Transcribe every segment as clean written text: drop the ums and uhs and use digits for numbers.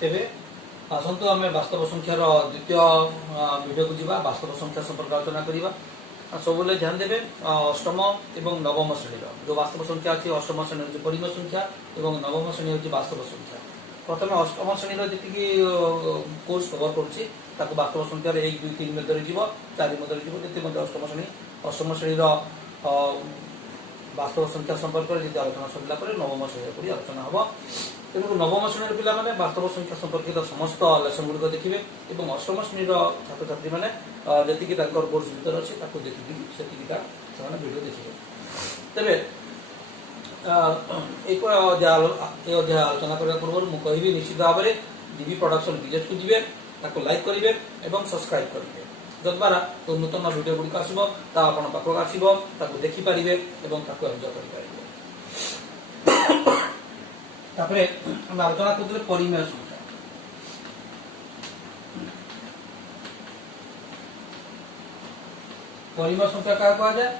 तेबे आसतु आम वास्तव संख्यार द्वितीय वीडियो को जीवा वास्तव संख्या संपर्क आलोचना करवा। सब ध्यान देवे अष्टम एवं नवम श्रेणी जो वास्तव संख्या अच्छी अष्टम श्रेणी हूँ परिमेय संख्या और नवम श्रेणी हूँ वास्तव संख्या। प्रथम अष्टम श्रेणी जी कोर्स कवर कर वास्तव संख्यार 1 2 3 मध्य जीव 4 मध्य जीव जी अष्टम श्रेणी वास्तव संख्या संपर्क में आलोचना सरला नवम श्रेणी आलोचना हम। तेणु नवम श्रेणी पिला माने वास्तव संख्या संपर्कित समस्त लेसन गुड़िक देखिए और अष्टम श्रेणी छात्र छात्री मैंने जी कोर्स भर अच्छे देखिए से वीडियो देखिए। तेरे अध्याय आलोचना करने पूर्व मुझे कहि निश्चित भाव में डीबी प्रोडक्शन विजेट को जी लाइक करेंगे और सब्सक्राइब करेंगे जद्वारा तो नूतन वीडियो गुड़िक आसो पाखक आसो देखिपारे और एंजय करेंगे। आलोचना करते परिमेय संख्या। परिमेय संख्या क्या कहा जाए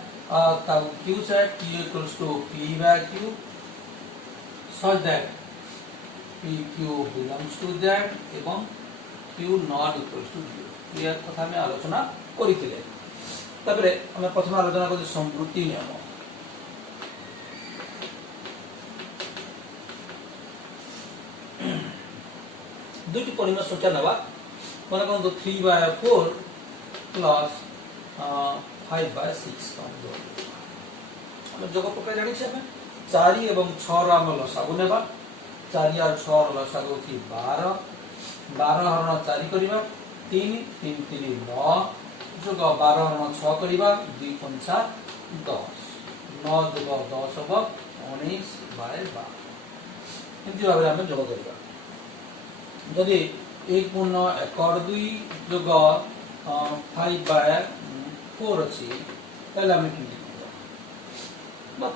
Q set Q equals to P by Q such that PQ belongs to Z एवं Q not equals to 0 यह कथा में आलोचना करिथिले। तबरे हम प्रथम आलोचना करते संवृत्ति नियम। दुटी परिमेय संख्या नवा मन को 3 by 4 प्लस 5 by 6 जोग प्रकार जानी 4 एवं 6 आम लसागु नेबा 4 और 6 लसागु होची 12 12 हरण 4 करबा 3 3 3 9 जोग 12 हरण 6 करबा 2 पंचा 10 9 जोग 10 होबो 19 by 12 इनती भाबरे हम जोग करबा। जदि 1 पूर्ण 1 और 2 जोग 5 by 4 अच्छी ताले हम किंती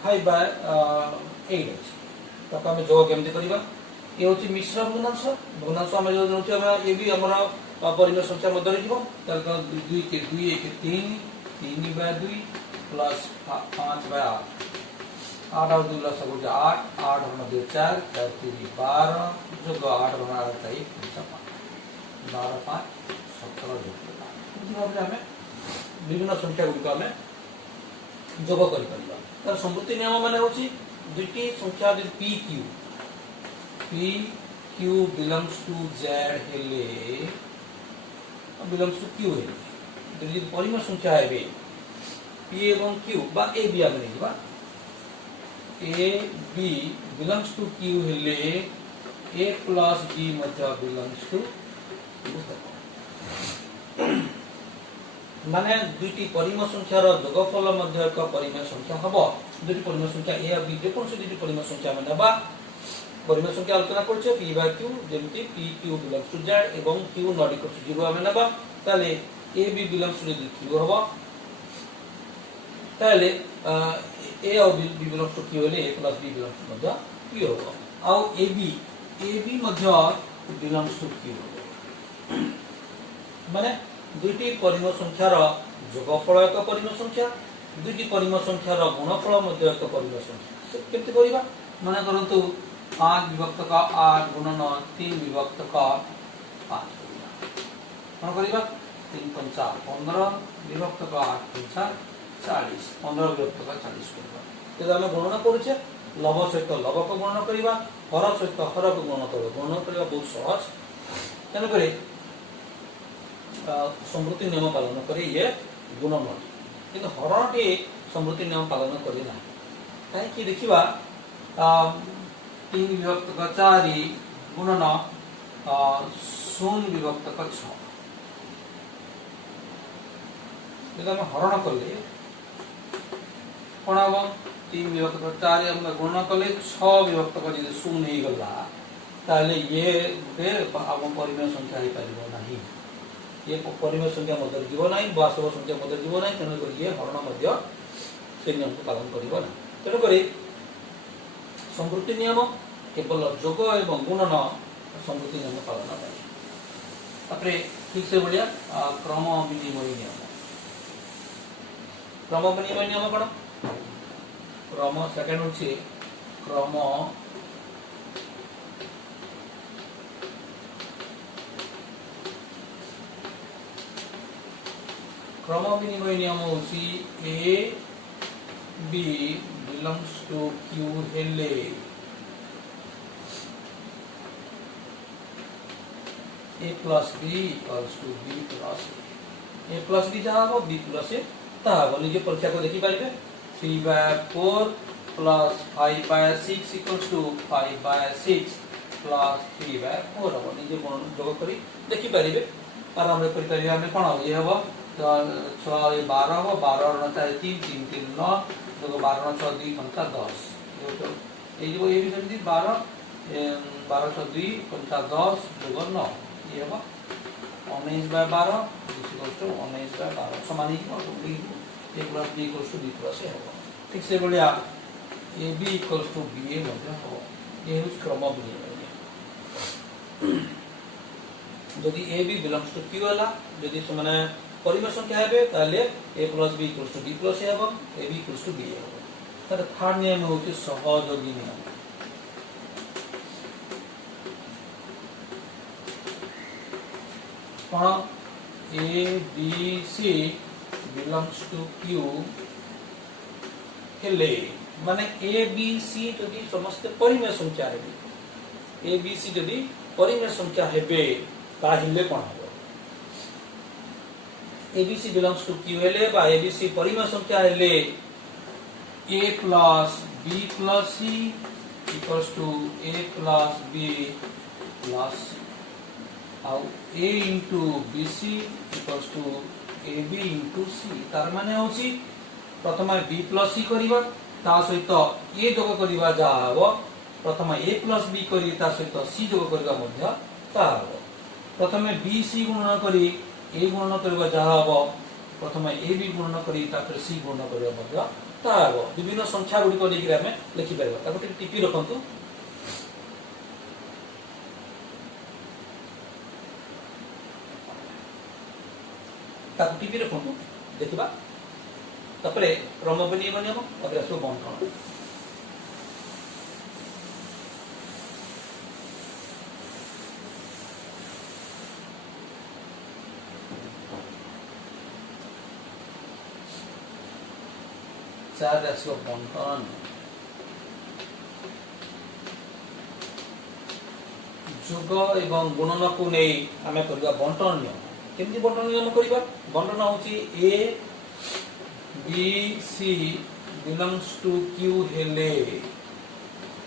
5 by 8 अच्छी तो आम जोग केमती करबा। ये हूँ मिश्र भग्नांश भग्नांश आम जो नौचे ये भी आम परिमेय संख्या मध्य जीव 2 के 2 1 3 3 by 2 प्लस 5 by 8 8 और 2 लस 8 8 हरण 2 4 4 3 12 जोग 8 हरण 8 1 12 5 17 विभिन्न संख्या गुड़िक आम जोग कर संवृत्ति नियम मान हूँ दुईटी संख्या पी क्यू बिलंग्स टू जेड हेले बिलंग्स टू क्यू हेले परिमेय संख्या है पी एवं क्यू बा ए बी आम नहीं ए बी बिलंग्स टू क्यू हेले a plus B Madhya belongs to माने दुईटी परिमेय संख्यार जोगफल मध्य एक परिमेय संख्या हम। दुईटी परिमेय संख्या ए और बी जेकोसी दुईटी परिमेय संख्या में नेबा परिमेय संख्या आलोचना करछे p by q जेमती p q belongs to z एवं q नॉट इक्वल टू 0 आमे नेबा ताले a b belongs to q हबो ताले a और b बिलंग्स टू q हेले a plus b belongs to मध्य q हबो आ a b मध्य बिलंग्स टू q माने दुईटी परिमेय संख्यार जोगफल एक परिमेय संख्या दुईटी परिमेय संख्यार गुणफल मध्य एक परिमेय संख्या केमती करबा मन करंतु 5 विभक्त का 8 गुणन 3 विभक्त का 5 कौन करबा 3 पंचा 15 विभक्त का 8 पंचा 40 15 विभक्त का 40 करबा तेज हम गणना करूचे लव सहित लव को गणना करबा हर सहित हर को गणना करबा बहुत सहज। तेन करे संवृत्ति नियम पालन करे ये गुणन किंतु हरणटी संवृत्ति नियम पालन करे ना कहीं देखिबा 3 विभक्त का 4 गुणन 0 विभक्त का 6 जब हम हरण कले कौन हम 3 विभक्त का 4 हम गुणन कले 6 विभक्त का जब 0 नहीं गला ताले ये गोटे परिमेय संख्या हो पार नहीं ये परिमेय संख्या मध्य जीव ना वास्तव संख्या मध्य जीव ना तेणुक ये हरण से नियम को पालन कर तेणुक संवृत्ति नियम केवल जोग एवं गुणन संवृत्ति नियम पालन तापरे ठीक से बढ़िया क्रम विनिमय नियम क्रम विनिमय नियम कौन क्रम सेकेंड हूँ क्रम क्रम विनिमय नियम होची A B belongs to q हेले a plus b equals to b plus a plus b जहाँ हो बी प्लस ए तहाँ हो निजे परीक्षा को देखी पारिबे 3/4 प्लस 5/6 इक्वल्स टू 5/6 प्लस 3/4 हो निजे जोग करी देखी पारिबे आराम रे करि पारिबे हम कोन हो ये हो तो 6 12 हो 12 रण 4 3 3 3 9 जोग 12 रण 6 2 5 10 ये तो ए जो ए भी जल्दी 12 12 6 2 5 10 जोग 9 ये हो 19/12 इक्वल्स टू 19/12 समान ही को a plus b equals to b plus a हो ठीक से बढ़िया a b equals to b a मतलब हो ये है क्रम विनिमय यदि a b belongs to q वाला यदि समान परिमेय संख्या हेबे ताले a plus b equals to b plus a हो a b equals to b a हो तर थर्ड नियम होची सहयोगी नियम कोन a b c belongs to q हेले माने a b c यदि समस्त परिमेय संख्या हेबे a b c यदि परिमेय संख्या हेबे ताहिले कोन हो ABC belongs to Q हेले बा ABC परिमेय संख्या हेले A plus B plus C equals to A plus B plus C आउ A into BC equals to AB into C तार माने होची प्रथम B plus C करिबा ता सहित A जोग करिबा जा हबो प्रथम A plus B करी ता सहित C जोग करिबा मध्य ता हबो प्रथम B C गुणन करी ए गुणन करबा जहा हबो प्रथम ए बी गुणन करी तापर सी गुणन करबा मध्य ता हबो विभिन्न संख्या गुडी को लेकि हमें लिखि परबा ताको टिपी रखंतु ताको टिपी रखंतु देखिबा तापरे क्रम विनिमय नियम अग्र सब बंटन चार राशि बंटन जोग एवं गुणन को नहीं आमे करबा बंटन नियम केमति बंटन नियम करबा बंटन होची a b c belongs to q हेले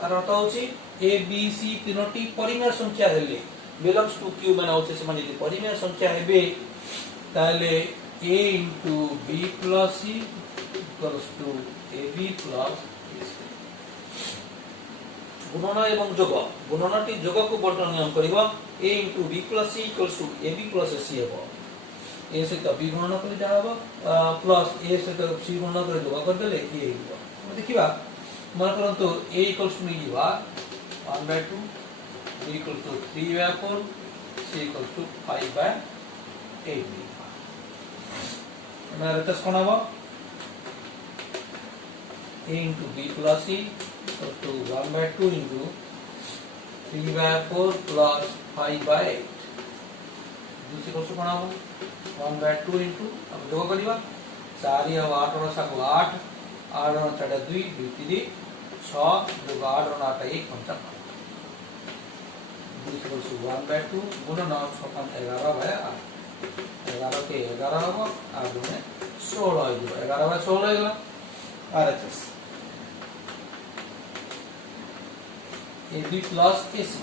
तार अर्थ होची a b c तीनोटी परिमेय संख्या हेले बिलोंग्स टू q माने होची से माने परिमेय संख्या हेबे ताले a into b plus c equals to AB plus AC गुणन एवं जोग गुणनटी जोग को बंटन नियम करबा A into B plus C equals to AB plus C हेबो A से B गुणन करि जा हबो प्लस A से C गुणन करि जोग कर देले A हेबो हम देखिबा मन करंतु A equals to Niba 1/2 B equals to 3/4 C equals to 5/8 हमरा रटस कोन हबो A into B plus C equals to 1/2 into 3/4 plus 5/8 दूसरी क्वेश्चन कोन हबो 1/2 into अब जोग करिबा 4 या 8 रो साको 8 8 रो 4 2 2 3 6 जोग 8 रो 8 1 5 दूसरी क्वेश्चन 1/2 गुणन 6 11/8 11 के 11 हबो आ गुणे 16 आइबो 11/16 आइबो RHS AB plus AC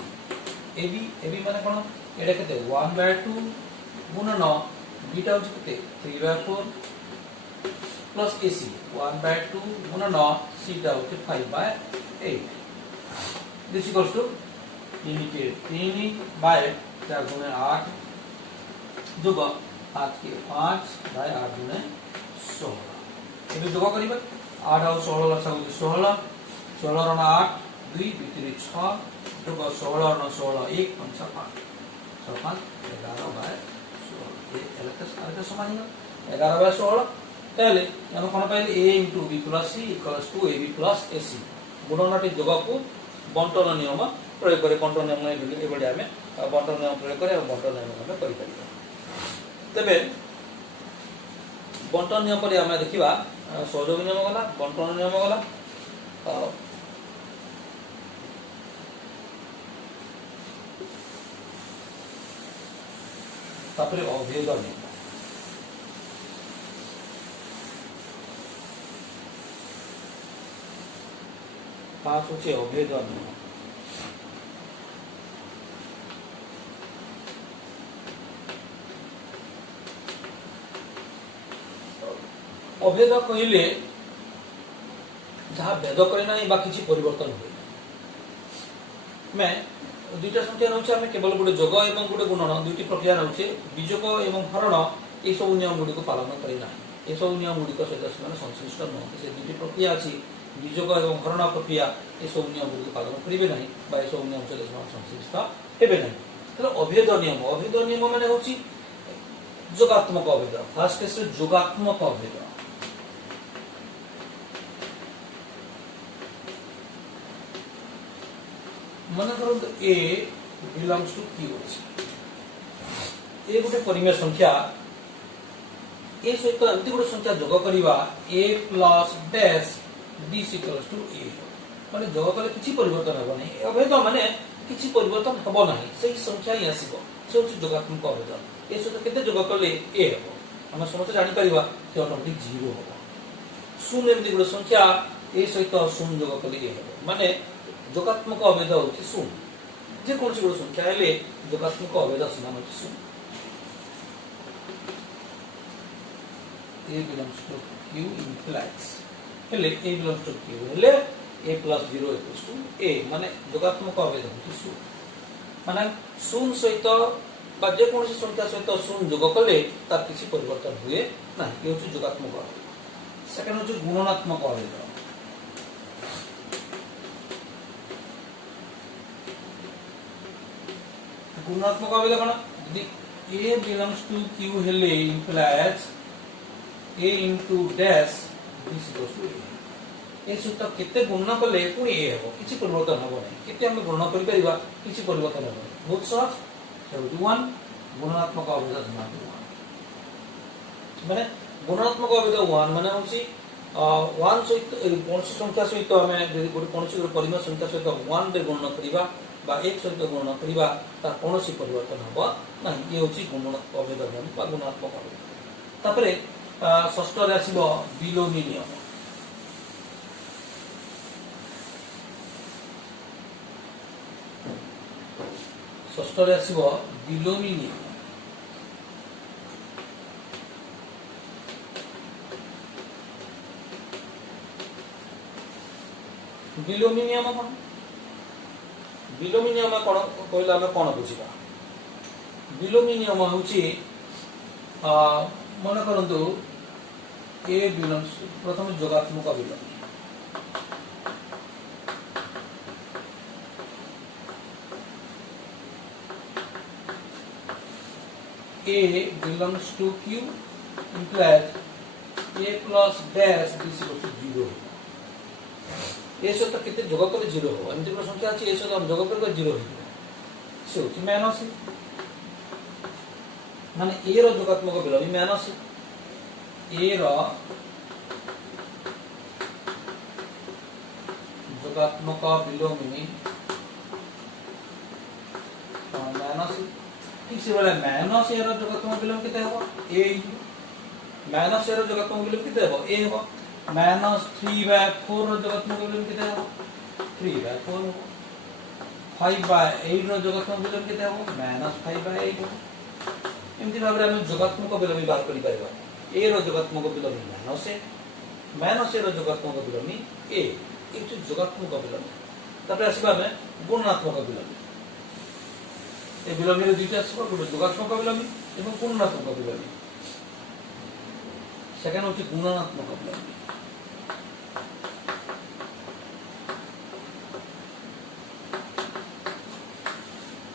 AB माने कोन एडा केते 1/2 गुणन बीटा होची केते 3/4 प्लस AC 1/2 गुणन C टा होची 5/8 दिस इक्वल्स टू इनके 3/4 गुणे 8 जोग 5 के 5/8 गुणे 16 एबे जोग करिबा 8 और 16 लसागु 16 16 रण 8 2 2 3 6 जोग 16 रण 16 1 5 5 6 5 11/16 ये एलएस आरे समान है 11/16 ताले हम कोन पाइले A * B + C = AB + AC गुणनटी जोग को बंटन नियम प्रयोग करे बंटन नियम नै एबडी हमें बंटन नियम प्रयोग करे और बंटन नियम हमें करि परिबा तबे बंटन नियम पर आम देखा सहयोग नियम गला बंटन नियम गला तापरे अभेद नियम 5 होचे अभेद नियम अभेद कहले जहाँ भेद करे ना बा किसी परिवर्तन हुए मैं दुईटा संख्या नौचे आम केवल गोटे जोग और गोटे गुणन दुईटी प्रक्रिया नौचे विजोग और हरण ये सब नियम गुड़ी को पालन करना ये सब नियम गुड़ी सहित से संश्लिष्ट नुहति से दुईटी प्रक्रिया अच्छी विजोग और हरण प्रक्रिया ये सब नियम गुड़ी को पालन करेंगे ना ये सब नियम सहित संश्लिष्ट हे ना तो अभेद नियम मैंने हूँ जोगात्मक अभेद फास्ट केस जोगात्मक अभेद मन कर ए बिलोंग्स टू क्यू ए गोटे परिमेय संख्या ए सहित एमती गोटे संख्या जोग करवा a plus dash b equals to a माने जोग कले किछि परिवर्तन हेबो नै अभेद माने किछि परिवर्तन हेबो नै सेही संख्या ही आसीबो से होछि जोगात्मक अभेद ए सहित केते जोग कले ए हेबो हम समस्त जानि परिबा कि ऑटोमेटिक 0 हेबो शून्य एमती गोटे संख्या ए सहित शून्य जोग कले ए हेबो माने जोगात्मक अभेद होछि शून्य जे कोनसी गोटे संख्या हेले जोगात्मक अभेद समान होछि शून्य a belongs to q implies हेले a belongs to q हेले a plus 0 equals to a माने जोगात्मक अभेद होछि शून्य माने शून्य सहित बा जे कोनसी संख्या सहित शून्य जोग कले तार किछि परिवर्तन हुए नाही ये होछि जोगात्मक अभेद सेकंड होछि गुणनात्मक अभेद गुणात्मक अभेद कौन यदि a belongs to q हेले implies a into dash is equals to a ए सूत्र केते गुणन कले पुनी a हेबो किछि परिवर्तन हेबो नै केते हम गुणन करि परिबा किछि परिवर्तन हेबो बहुत सहज so 1 गुणात्मक अभेद समान 1 माने गुणात्मक अभेद 1 माने होछि 1 सहित कोनसी संख्या सहित हमें यदि कोनसी परिमेय संख्या सहित 1 रे गुणन करिबा बा एक सहित गुणन करिबा तार कोनोसी परिवर्तन हबो नाही ये होछि गुणात्मक अभेद बा गुणात्मक अभेद तापरे षष्ठ रे आसीबो बिलोमी नियम षष्ठ रे आसीबो बिलोमी नियम बिलोमी नियम कोन बिलोमी नियम कोन कहला हम कोन बुझिबा बिलोमी नियम होछि मन करंतु ए बिलोंग्स प्रथम जोगात्मक बिलोमी a belongs to q implies a plus dash is equal to 0 a सहित केते जोग करे 0 हो एमति को संख्या अछि ए सहित हम जोग करे 0 हो से होछि माइनस माने ए रो जोगात्मक बिलोमी माइनस ए रो जोगात्मक बिलोमी माइनस ठीक से वाला माइनस ए रो जोगात्मक बिलोमी केते हो ए माइनस ए रो जोगात्मक बिलोमी केते हो ए हो माइनस 3/4 रो जोगात्मक बिलोमी केते हो 3/4 हो 5/8 रो जोगात्मक बिलोमी केते हो माइनस 5/8 हो एमति भाबरे हम जोगात्मक बिलोमी बाहर करि परबा ए रो जोगात्मक बिलोमी माइनस ए रो जोगात्मक बिलोमी ए इटु जोगात्मक बिलोमी तबे आसीबा में गुणात्मक बिलोमी ए बिलोमी रे दुईटा आसीबा गोटे जोगात्मक बिलोमी एवं गुणात्मक बिलोमी सेकेंड होछि गुणात्मक बिलोमी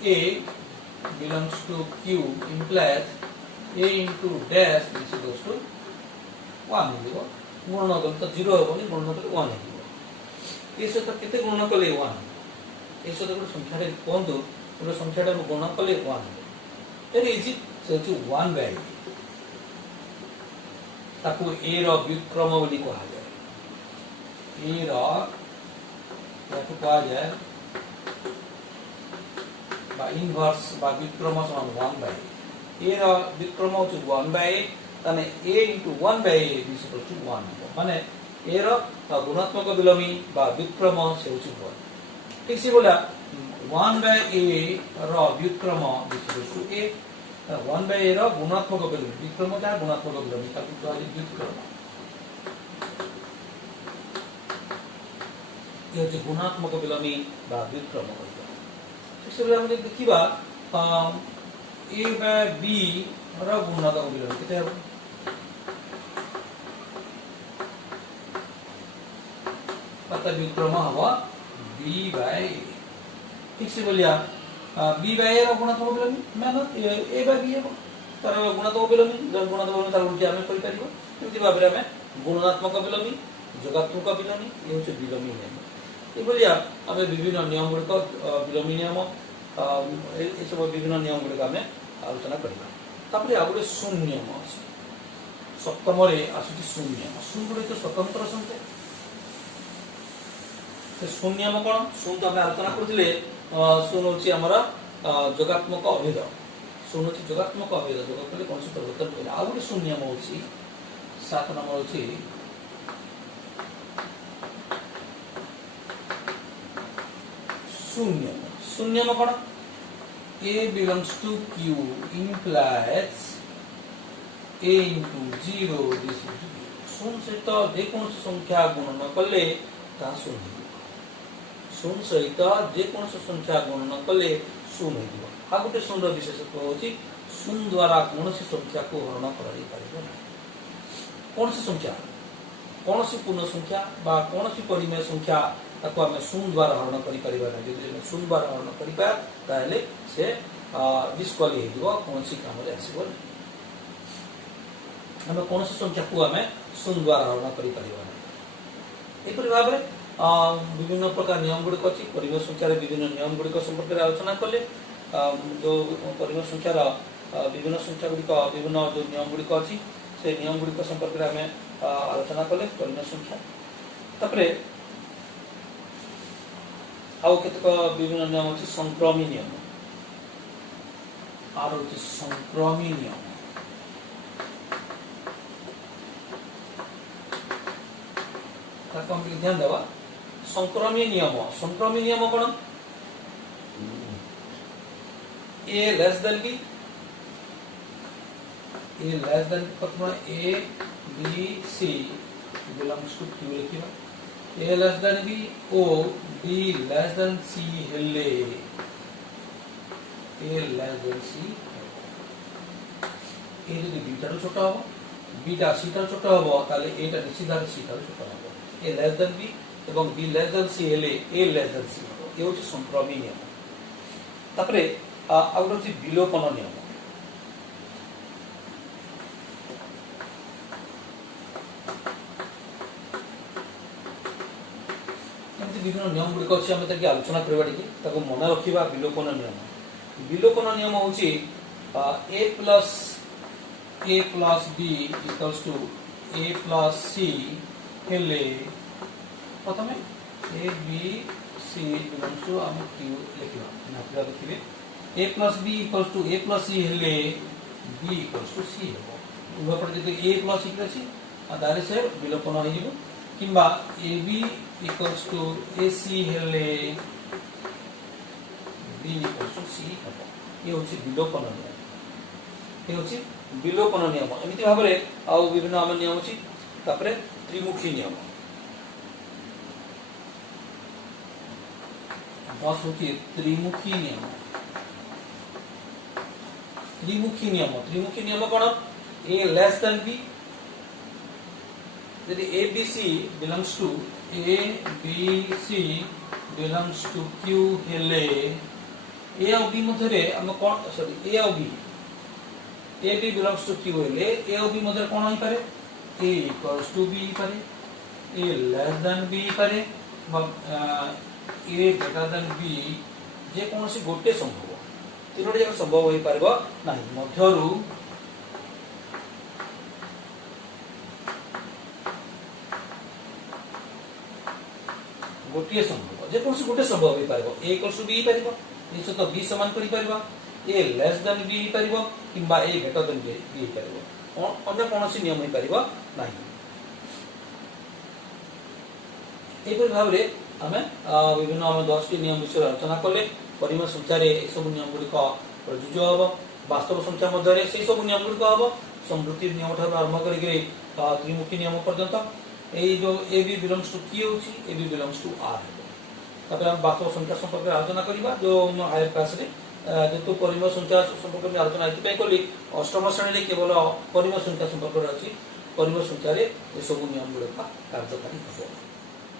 a belongs to q implies a into dash is equals to 1 हो गुणन कले तो 0 होबनी गुणन कले 1 हो ए सहित केते गुणन कले 1 ए सहित गोटे संख्या रे कोंदो गोटे संख्या रे गुणन कले 1 हो एरी इज से 1/8 ताकू ए रो व्युत्क्रम बोली कहा जाए। ए रो ताकू कहा जाए बा इनवर्स बा व्युत्क्रम समान 1/a। ए रो व्युत्क्रम होची 1/a तने a * 1/a is equal to 1 माने ए रो गुणात्मक विलोमी बा व्युत्क्रम से होची 1। ठीक से बोला 1/a रो व्युत्क्रम is equal to a। 1/a रो गुणात्मक विलोमी व्युत्क्रम का गुणात्मक विलोमी ताकू कहा जाए व्युत्क्रम। ये जो गुणात्मक विलोमी बा व्युत्क्रम होता है। ठीक से बोला हम देखिबा a/b रो गुणात्मक विलोमी केते हो पता व्युत्क्रम हवा b/a। ठीक से बोलिया b/a रो गुणात्मक विलोमी माने a/b हो तार गुणात्मक विलोमी गुणात्मक विलोमी तार उल्टी हम करि परिबो। एमति भाबरे हमें गुणात्मक विलोमी जोगात्मक विलोमी ये होचे विलोमी नियम। ए बोलिया हमें विभिन्न नियम गुड को विलोमी नियम ए सब विभिन्न नियम गुड हमें आलोचना करिबा। तापरे आगुले शून्य नियम अछि। सप्तम रे आसुची शून्य नियम। शून्य गुड तो स्वतंत्र संख्या से शून्य नियम कोन शून्य तो हमें आलोचना करथिले शून्य होची हमरा जोगात्मक अभेद। शून्य होची जोगात्मक अभेद जोग करले कोन से परिवर्तन होइला। आगुले शून्य नियम होची 7 नंबर होची शून्य। शून्य में कौन a belongs to q implies a into 0 this is शून्य सहित जेकोसी संख्या गुणन कले ता शून्य। शून्य सहित जेकोसी संख्या गुणन कले शून्य होइबो। आ गुटे शून्य विशेषत्व होची शून्य द्वारा कोनसी संख्या को हरण कराई पारिबो ना। कोनसी संख्या कोनसी पूर्ण संख्या बा कोनसी परिमेय संख्या ताको हमें शून्य द्वारा हरण करि परिबा ना। यदि हमें शून्य द्वारा हरण करिबा ताले से डिस्क्वाली हेदिबो कोनसी काम रे आसीबो। हमें कोनसी संख्या को हमें शून्य द्वारा हरण करि परिबा ना। एपरि भाबरे विभिन्न प्रकार नियम गुड अछि। परिमेय संख्या रे विभिन्न नियम गुड को संपर्क रे आलोचना करले जो परिमेय संख्या रा विभिन्न संख्या गुड को विभिन्न जो नियम गुड को अछि से नियम गुड को संपर्क रे हमें आलोचना करले परिमेय संख्या। तापरे आउ केतक विभिन्न नियम अछि। संक्रमी नियम आर होछि संक्रमी नियम। ताको हम ध्यान देबा संक्रमी नियम कोन a less than b कतना a b c belongs to q लिखिबा a less than b o b less than c हेले a less than c a যদি b টার ছোট হবে b টা c টার ছোট হবে তাহলে a টা নিশ্চিত ভাবে c টার ছোট হবে। a less than b এবং b less than c হেলে a less than c হবে। এই হচ্ছে সংক্রমী নিয়ম। তারপরে আবার হচ্ছে বিলোপন নিয়ম। विभिन्न नियम गुड अच्छे आम आलोचना करवा मन रखा विलोपन नियम। विलोपन नियम हूँ a plus b equals to a plus c हेले प्रथम a b c belongs to आम q लिखा लिखे a plus b equals to a plus c हेले b इक्वल्स टू c हम उभय पटे जो a प्लस c अच्छी तारे से विलोपन हो किंबा ab equals to ac हेले b equals to c हम ये होची विलोपन नियम। ये होची विलोपन नियम। एमिति भाबरे आ विभिन्न आम नियम होची। तापरे त्रिमुखी नियम बस होची त्रिमुखी नियम। त्रिमुखी नियम कोन a less than b यदि a b c belongs to a b c belongs to q हेले a और b मध्य रे हम कोन सॉरी a और b a b belongs to q हेले a और b मध्य कोन होई पारे a equals to b पारे a less than b पारे a greater than b जे कोनसी गोटे संभव तीनोटी जक संभव होई पारबो नाही मध्यरु गोटे संभव जेकोसी गोटे संभव हो पारिबो a इक्वल्स टू b पारिबो ए सहित b समान करि Paribas a less than b पारिबो किंबा a ग्रेटर देन b पारिबो अन्य कोनोसी नियम हो पारिबो नाही एपरि भाबरे आमे विभिन्न 10 टी नियम विषय आलोचना कले परिमेय संख्या रे ए सब नियम गुडी को प्रयोज्य हबो वास्तव संख्या मध्य रे से सब नियम गुडी को हबो समृद्धि नियम ठार आरंभ करी त्रिमुखी नियम पर्यंत ए जो ए बी बिलोंग्स टू की होची A B belongs to R तबे हम वास्तव संख्या संपर्क आलोचना करिबा जो हायर क्लास रे जेतु परिमेय संख्या संपर्क में आलोचना एति पय कली अष्टम श्रेणी रे केवल परिमेय संख्या संपर्क रे अछि परिमेय संख्या रे ए सब नियम गुडी का कार्यकारी हबो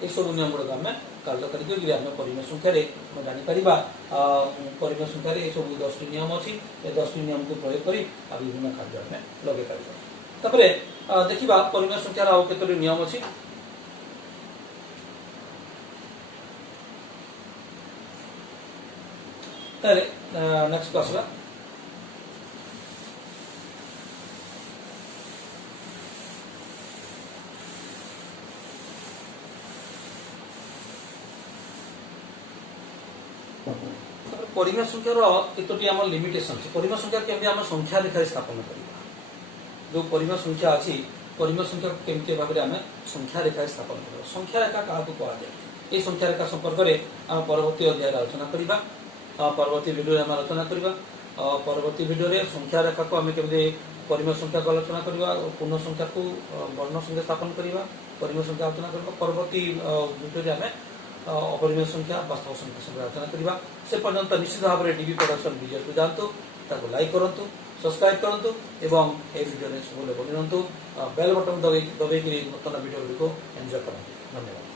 ए सब नियम गुडी हम कार्यकारी करी हम परिमेय संख्या रे हम जानि परिबा परिमेय संख्या रे ए सब 10 टी नियम अछि ए 10 टी नियम को प्रयोग करी आ विभिन्न कार्य में लगे परिबा तपरे देखिबा परिमेय संख्या रा केतरी नियम अछि ताले नेक्स्ट क्लास ला परिमेय संख्या रा केतोटी हम लिमिटेशन अछि परिमेय संख्या केमि हम संख्या रेखा स्थापन करिबा जो परिमेय संख्या अछि परिमेय संख्या केमते भाबरे हमें संख्या रेखा स्थापन करबा संख्या रेखा का को कहा जाय ए संख्या रेखा संपर्क रे हम परवर्ती अध्याय आलोचना करिबा परवर्ती वीडियो रे हम आलोचना करिबा परवर्ती वीडियो रे संख्या रेखा को हमें केमते परिमेय संख्या को आलोचना करिबा पूर्ण संख्या को वर्ण संख्या स्थापन करिबा परिमेय संख्या आलोचना करिबा परवर्ती वीडियो रे हमें अपरिमेय संख्या वास्तव संख्या संगे आलोचना करिबा से पर्यंत निश्चित भाव रे डीबी प्रोडक्शन वीडियो को जानतो ताको लाइक करंतु सब्सक्राइब करंतु एवं ए वीडियो रे सब लोग बनंतु बेल बटन दबाई कि नूतन वीडियो को एंजॉय करंतु धन्यवाद।